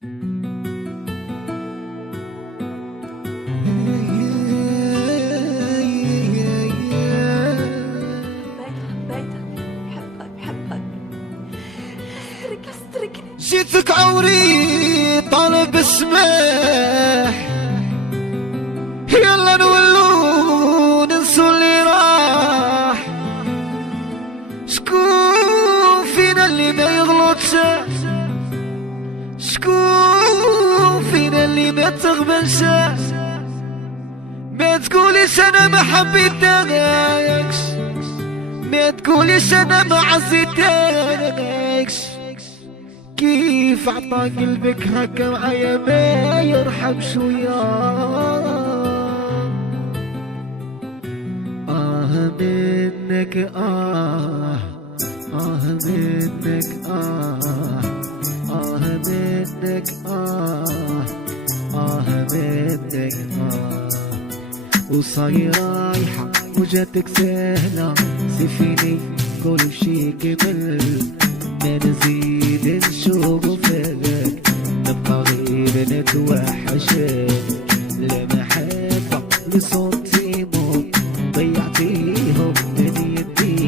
جيتك عوري طالب اسمح، يلا نولو ننسو اللي راح. شكون فينا اللي ما يغلطش؟ شكون فينا اللي ما تغبنش؟ ما تقوليش انا ما حبيتكش، ما تقوليش انا ما عزيتكش. كيف عطا قلبك هكا معايا ما يرحم شوية؟ منك منك منك منك وصاير رايحة وجاتك سهلة، سيفيني كل شي كمل. ما نزيد نشوفك نبقى غير نتوحشك. لمحبة لصوتيهم ضيعتيهم من يدي،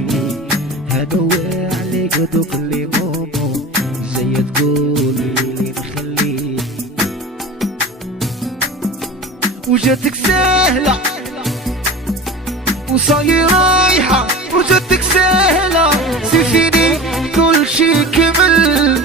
هدوي عليك ودوق اللي مومو جاية تقولي لي نخليك. وجاتك سهلة وصاير رايحة وجاتك سهلة، سيفيني كل شي كمل.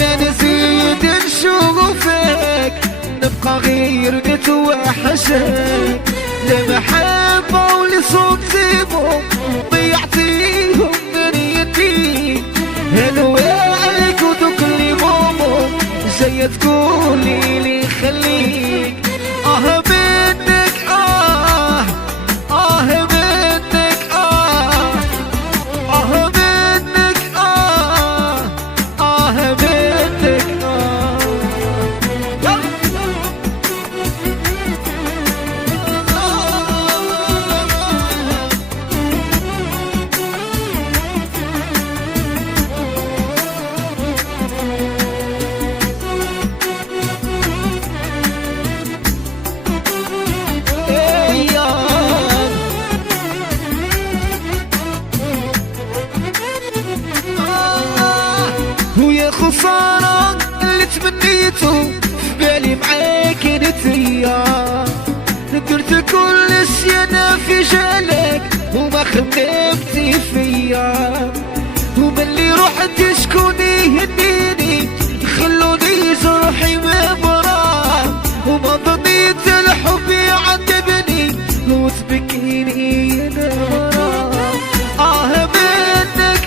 ما نزيد نشوفك نبقى غير نتوحشك. لمحبة ولصوتيهم ضيعتيهم من يدي، هدوي عليك ودوق اللي مومو جاية تقولي لي خليك. منك ويا خسارة اللي تمنيته في بالي معاك نتيا. درت كل شي انا في جالك وما خدمتي فيا، ومن اللي رحت شكون يهنيني خلوني جرحي ما برا. وما ظنيت الحب يعذبني وتبكيني انا ورا. منك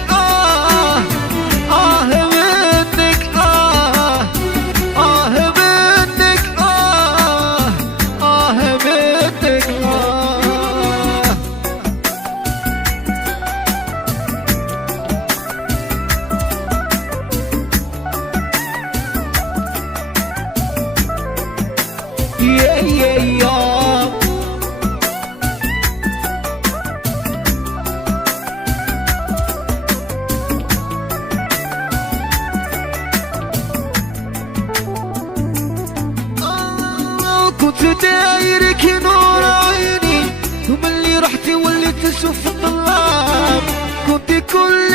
كنت دايرك نور عيني، ومن اللي رحتي وليت نشوف الظلام. كنت كل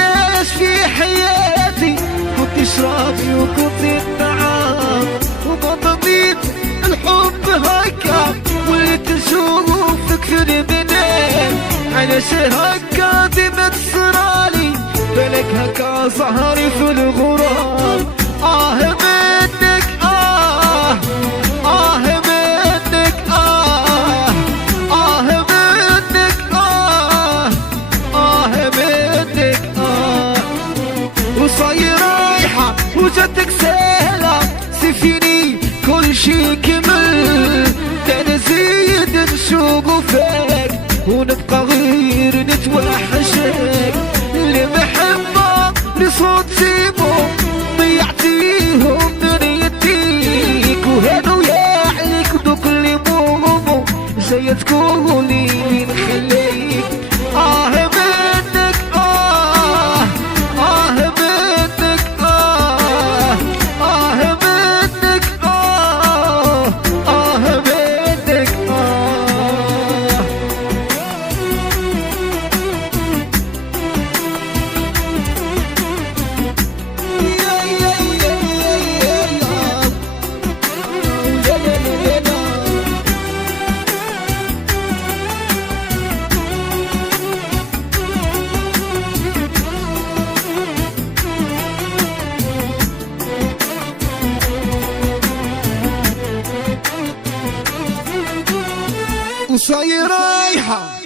في حياتي، كنت شرابي وكنت النعام. وما ظنيت الحب هكا وليت نشوفك في المنام. علاش هكا ديما تصرالي بالك هكا ظهري في الغرام. منك وصاير رايحة وجاتك سهلة، سيفيني كل شي كمل. دا نزيد نشوفك ونبقى غير نتوحشك. لمحبة لصوتيهم ضيعتيهم من يديك، وهدويا عليك ودوق اللي مومو جاية تقولي لي نخليك. منك منك منك وصاير رايحة